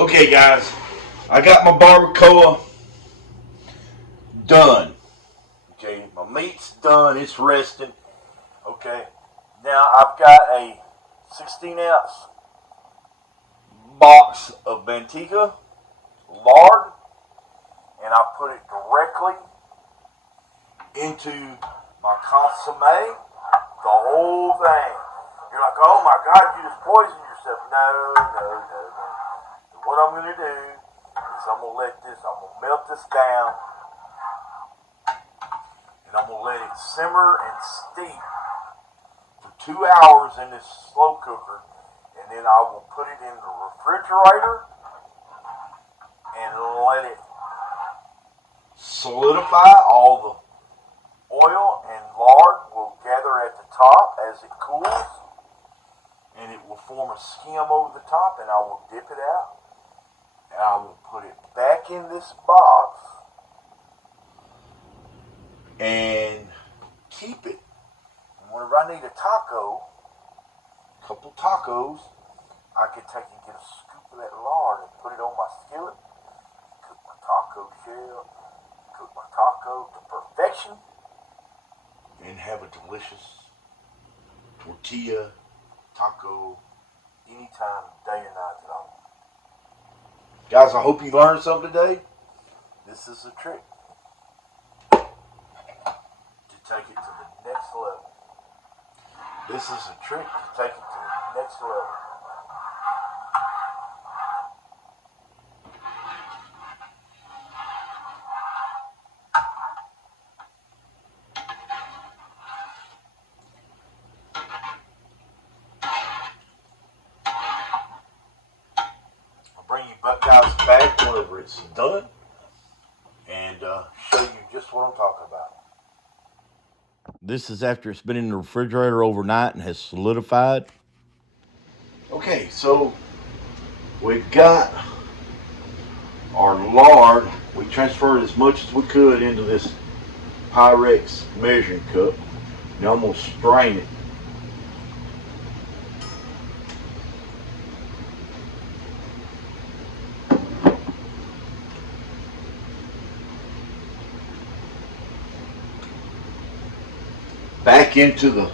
Okay, guys, I got my barbacoa done. Okay, my meat's done. It's resting. Okay, now I've got a 16-ounce box of Bantica lard, and I put it directly into my consomme, the whole thing. You're like, oh my God, you just poisoned yourself. No. What I'm going to do is I'm going to melt this down, and I'm going to let it simmer and steep for 2 hours in this slow cooker, and then I will put it in the refrigerator and let it solidify. All the oil and lard will gather at the top as it cools, and it will form a skim over the top, and I will dip it out, and I will put it back in this box and keep it. And whenever I need a couple tacos, I can take and get a scoop of that lard and put it on my skillet, cook my taco shell, cook my taco to perfection, and have a delicious tortilla taco anytime, day or night that I want. Guys, I hope you learned something today. This is a trick to take it to the next level. This is a trick to take it to the next level. I'll bring you guys back whenever it's done and show you just what I'm talking about. This is after it's been in the refrigerator overnight and has solidified. Okay, so we've got our lard. We transferred as much as we could into this Pyrex measuring cup. Now I'm going to strain it. Back into the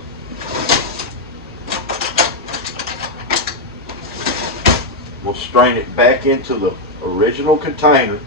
we'll strain it back into the original container.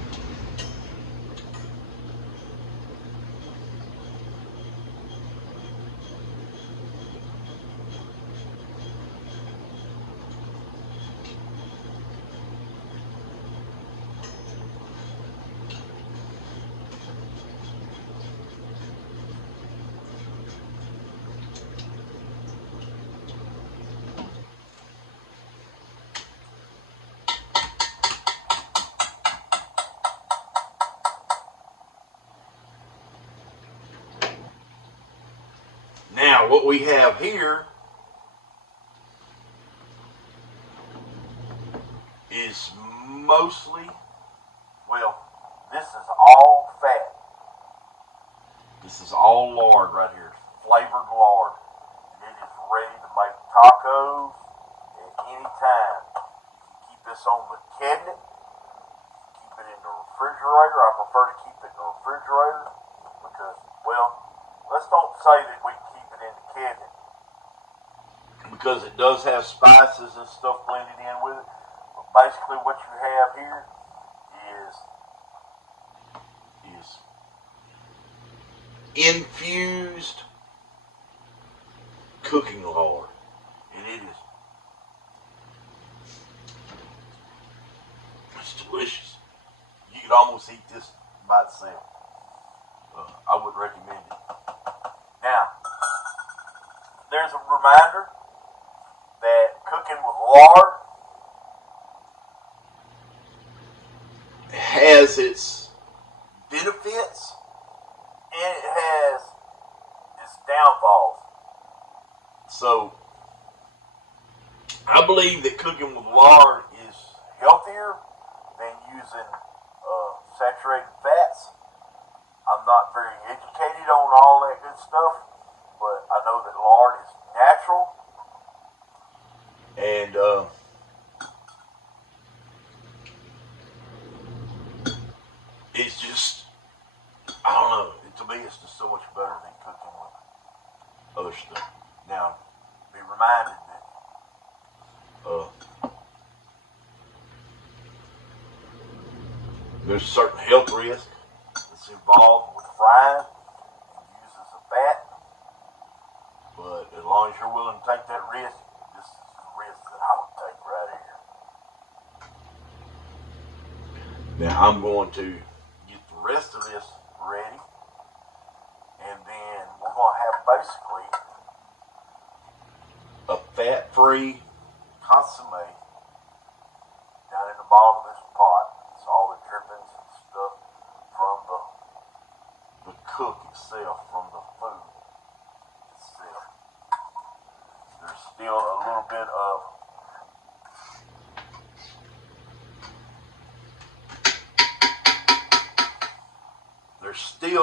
Now, what we have here is mostly, this is all fat. This is all lard right here, flavored lard. And it is ready to make tacos at any time. You keep this on the cabinet, keep it in the refrigerator. I prefer to keep it in the refrigerator because, let's don't say that we keep it in the cabinet because it does have spices and stuff blended in with it. But basically what you have here is infused cooking lard. And it's delicious. You could almost eat this by itself. I would recommend it. Now, there's a reminder that cooking with lard has its benefits and it has its downfalls. So, I believe that cooking with lard is healthier than using saturated fats. I'm not very educated on all that good stuff, but I know that lard is natural, and it's just, I don't know. To me, it's just so much better than cooking with other stuff. Now, be reminded that there's certain health risk that's involved with frying and uses of fat. But as long as you're willing to take that risk, this is the risk that I would take right here. Now I'm going to get the rest of this ready, and then we're going to have basically a fat-free consomme down in the bottom of this pot. It's all the drippings and stuff from the cook itself, from the food itself. There's still a little bit of a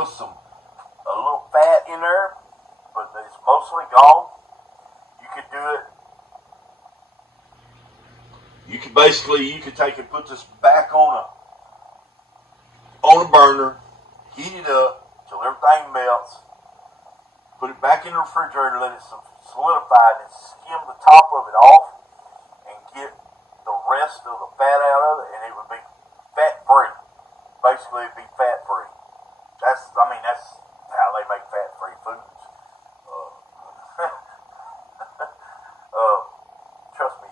little fat in there, but it's mostly gone. You could do it. You could take and put this back on a burner, heat it up till everything melts, put it back in the refrigerator, let it solidify, and then skim the top of it off and get the rest of the fat out of it, and it would be fat free. Basically, it'd be fat free. That's how they make fat free foods. Trust me,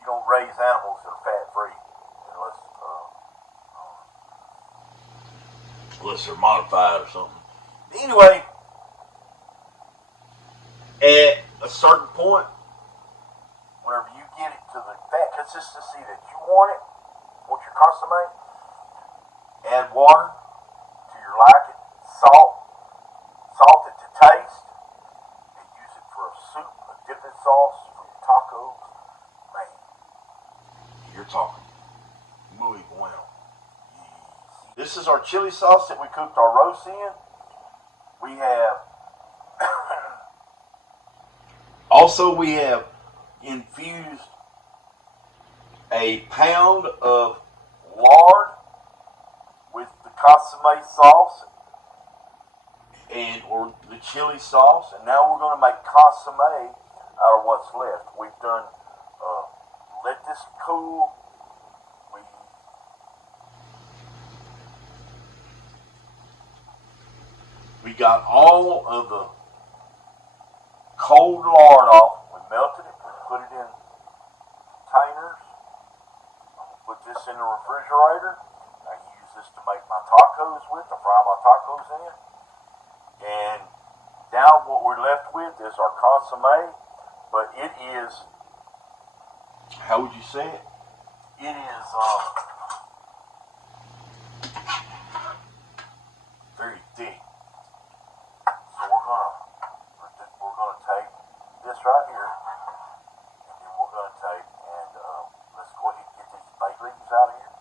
you don't raise animals that are fat free unless they're modified or something. Anyway, at a certain point, whenever you get it to the fat consistency that you want your consomme, add water to your liking, salt it to taste, and use it for a soup, a dipping sauce for your tacos. Man, you're talking muy bueno. This is our chili sauce that we cooked our roast in. We have we have infused a pound of lard with the consomme sauce or the chili sauce, and now we're going to make consomme out of what's left. We've done let this cool. We got all of the cold lard off. We melted it. We put it in containers. I'm going to put this in the refrigerator. I use this to make my tacos with, to fry my tacos in. And now what we're left with is our consomme, but it is, how would you say it? It is very thick. So we're gonna take this right here, and then we're gonna take and let's go ahead and get these bay leaves out of here.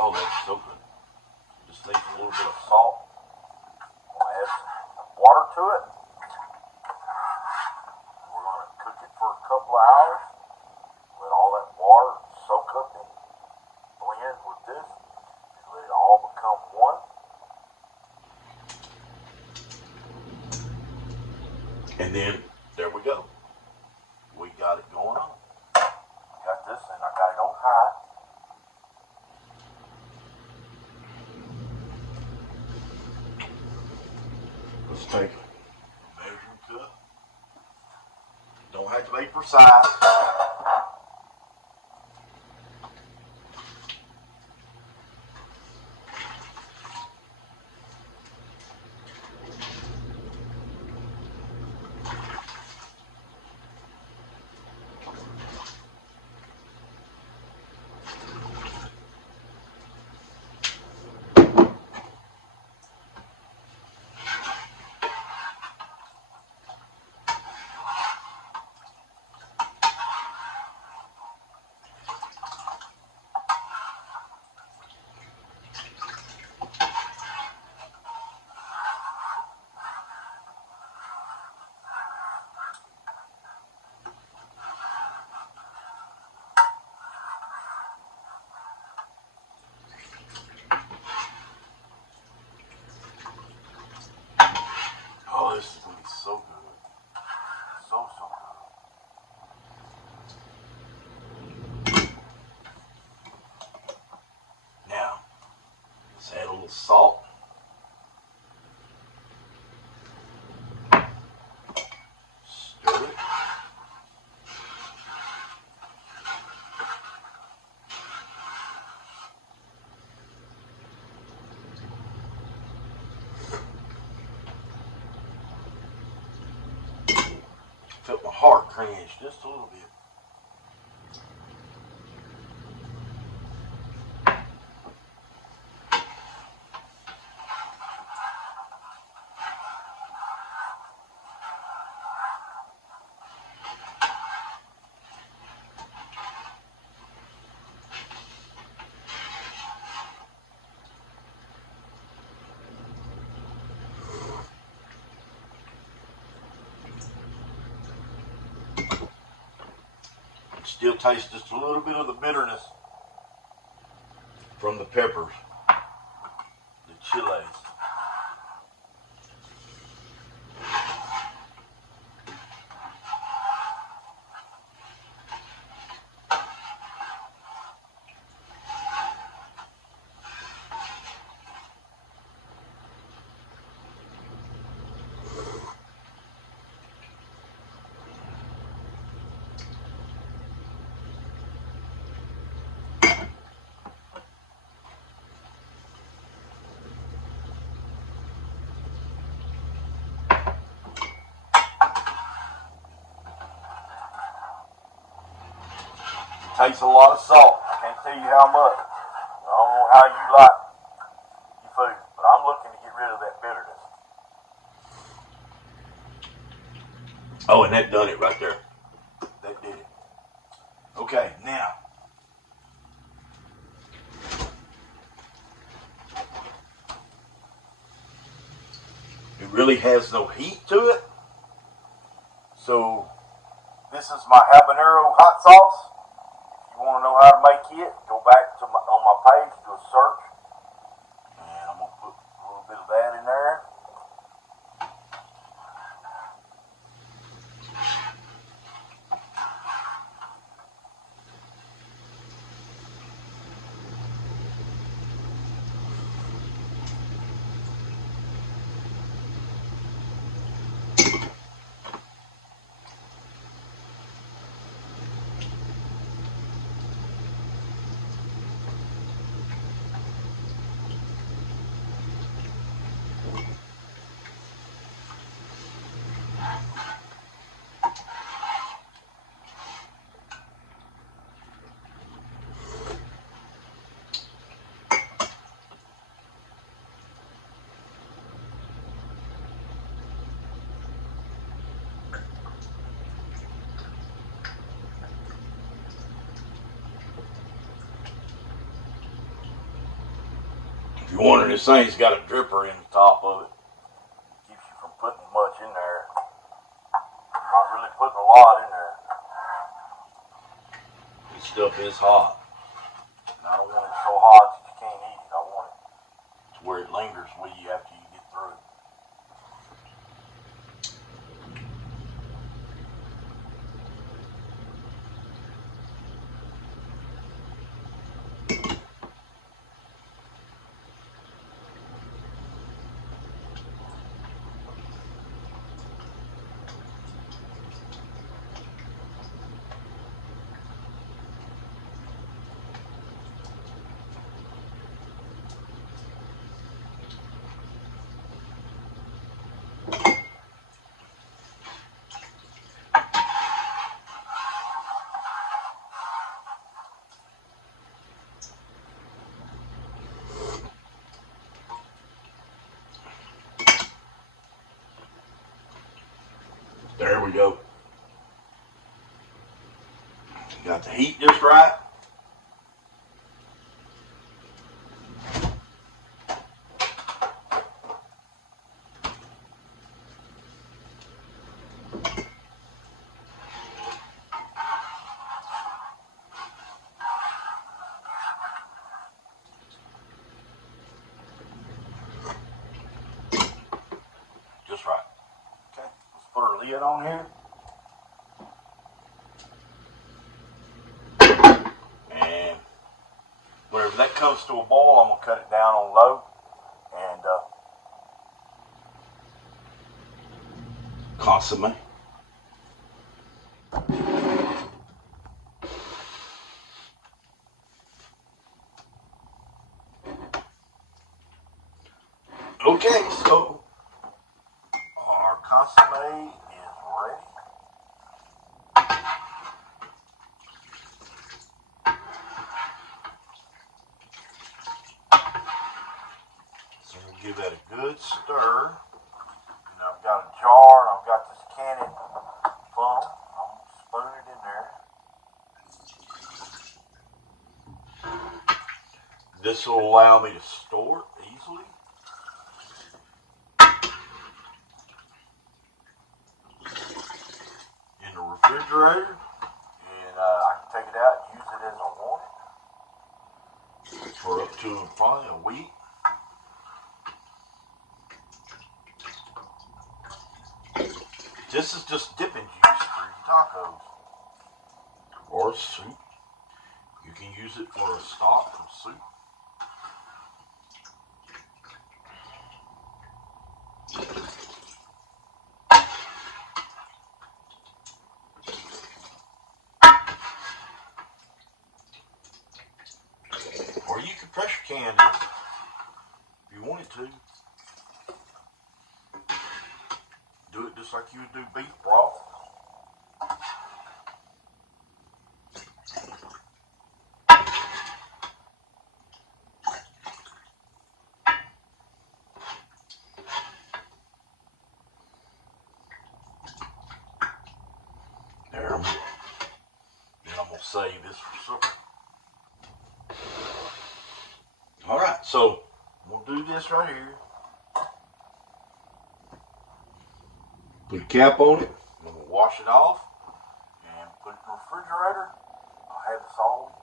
Oh, that's so good. Just needs a little bit of salt. We'll add some water to it. We're going to cook it for a couple of hours. Let all that water soak up and blend with this. And let it all become one. And then, there we go. We got it going on. I got this and I got it on high. Let's take a measuring cup. Don't have to be precise. heart cringe just a little bit. Still taste just a little bit of the bitterness from the peppers, the chiles. Takes a lot of salt. I can't tell you how much. I don't know how you like your food, but I'm looking to get rid of that bitterness. Oh, and that done it right there. That did it. Okay, now. It really has no heat to it. So, this is my habanero hot sauce. If you want to know how to make it, go back to on my page, do a search, and I'm going to put a little bit of that in there. If you're wondering, this thing's got a dripper in the top of it. Keeps you from putting much in there. I'm not really putting a lot in there. This stuff is hot. And I don't want it so hot that you can't eat it. I want it to where it lingers with you after you get through. There we go. Got the heat just right. Just right. Okay, let's put our lid on here. And whenever that comes to a boil, I'm going to cut it down on low. And consomme. Okay, so our consomme is ready. Give that a good stir. And I've got a jar and I've got this cannon funnel. I'm spoon it in there. This will allow me to store it easily. In the refrigerator. And I can take it out and use it as I want it. For up to probably a week. This is just dipping juice for your tacos. Or soup. You can use it for a stock from soup. Or you can pressure can it if you wanted to. Do it just like you would do beef broth. There, then I'm going to save this for supper. Alright, so I'm going to do this right here. Put a cap on it. I'm going to wash it off and put it in the refrigerator. I'll have this all.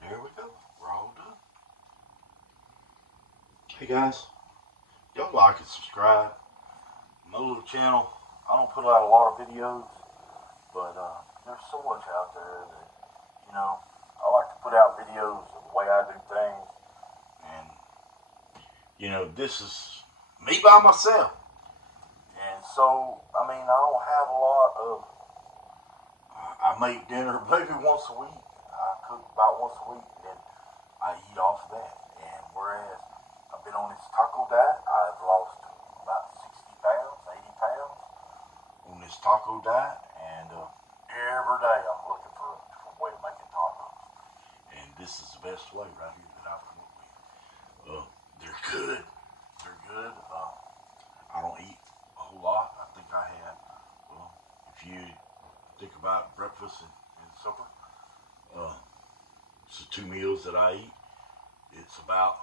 There we go. We're all done. Hey guys, y'all like and subscribe. My little channel, I don't put out a lot of videos, but there's so much out there that, you know, I like to put out videos of the way I do things. And, you know, this is me by myself. And so, I mean, I don't have a lot of, I make dinner maybe once a week. I cook about once a week, and then I eat off of that. And whereas I've been on this taco diet, I've lost about 60 pounds, 80 pounds on this taco diet. And every day I'm looking for a way of making tacos. And this is the best way right here that I've come up with. They're good. They're good. I don't eat a whole lot. I think I have, well, if you think about breakfast and supper, it's the 2 meals that I eat. It's about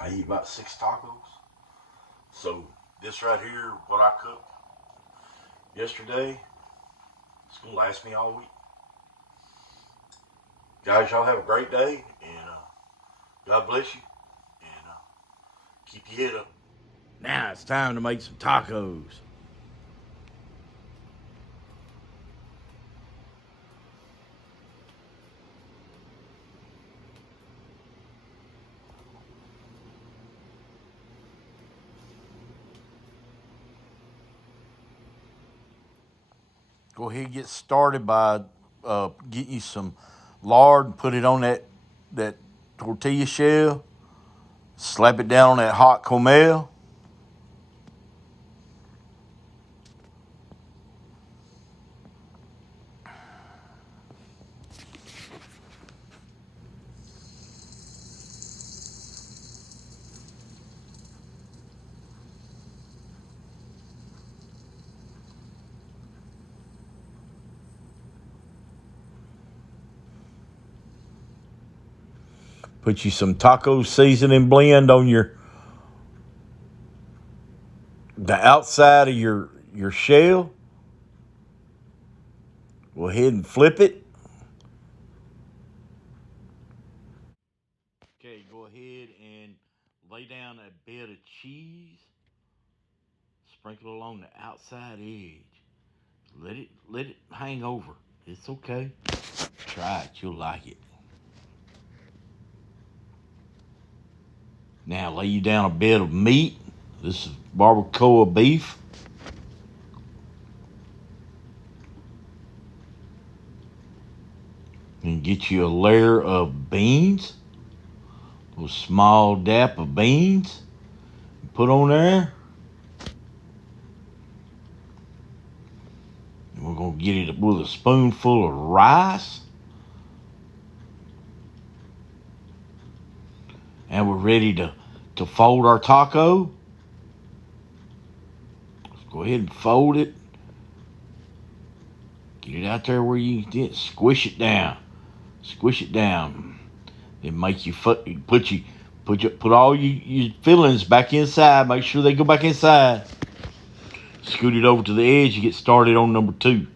I eat about 6 tacos. So this right here, what I cooked yesterday, it's gonna last me all week. Guys, y'all have a great day, and God bless you, and keep your head up. Now it's time to make some tacos. Go ahead and get started by getting you some lard and put it on that tortilla shell. Slap it down on that hot comel. Put you some taco seasoning blend on the outside of your shell. Go ahead and flip it. Okay, go ahead and lay down a bit of cheese. Sprinkle along the outside edge. Let it hang over. It's okay. Try it, you'll like it. Now lay you down a bit of meat. This is barbacoa beef. And get you a layer of beans, a small dap of beans. Put on there. And we're gonna get it with a spoonful of rice. And we're ready to fold our taco. Let's go ahead and fold it. Get it out there where you did. Squish it down. Squish it down. Then make you put all your fillings back inside. Make sure they go back inside. Scoot it over to the edge. You get started on number 2.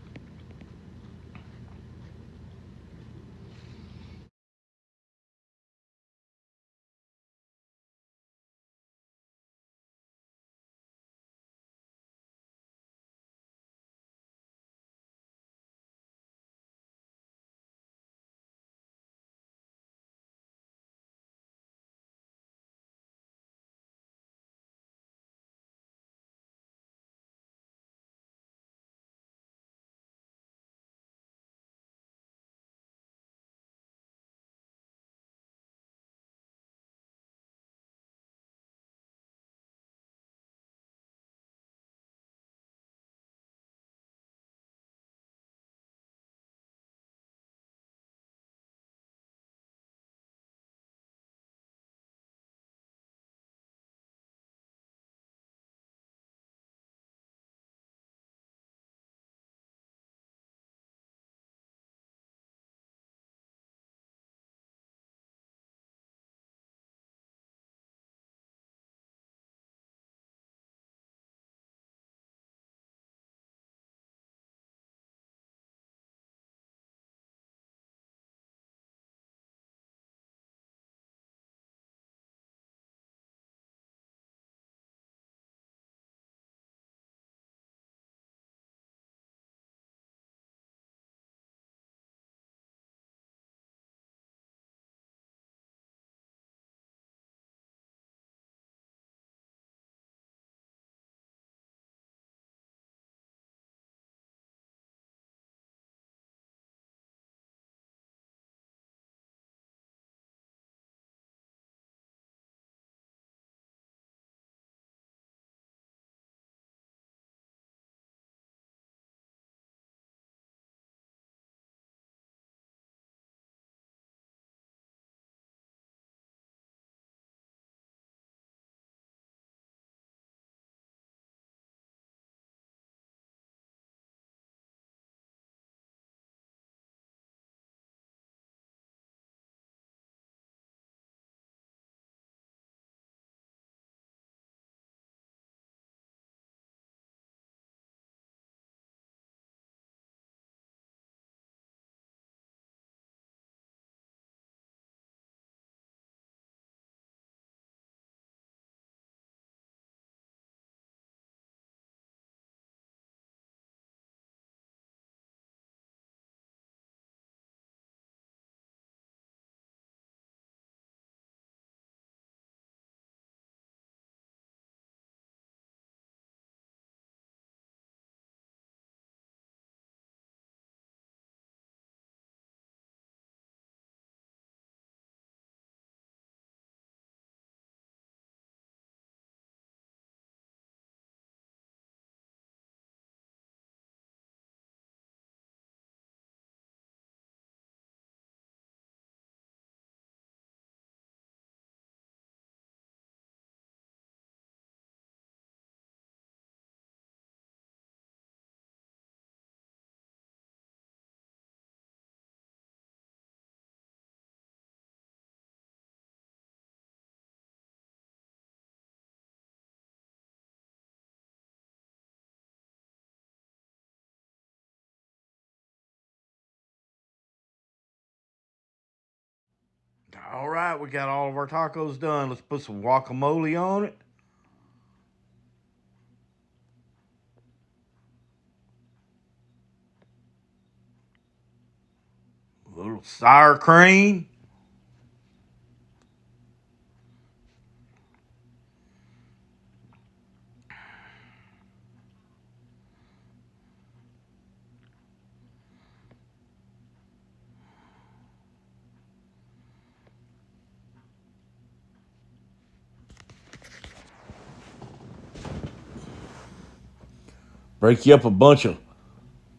All right, we got all of our tacos done. Let's put some guacamole on it. A little sour cream. Break you up a bunch of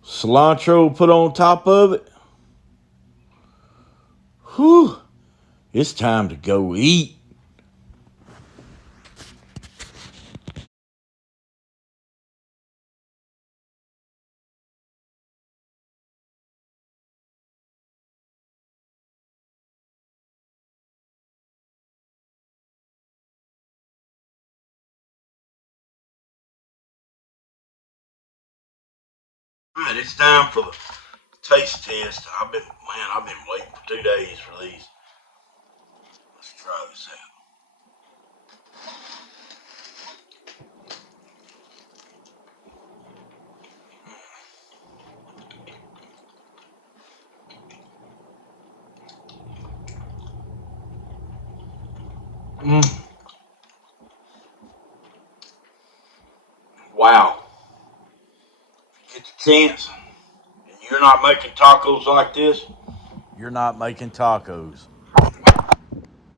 cilantro, put on top of it. Whew. It's time to go eat. All right, it's time for the taste test. I've been waiting for 2 days for these. Let's try this out. Wow. Get the chance. And you're not making tacos like this? You're not making tacos.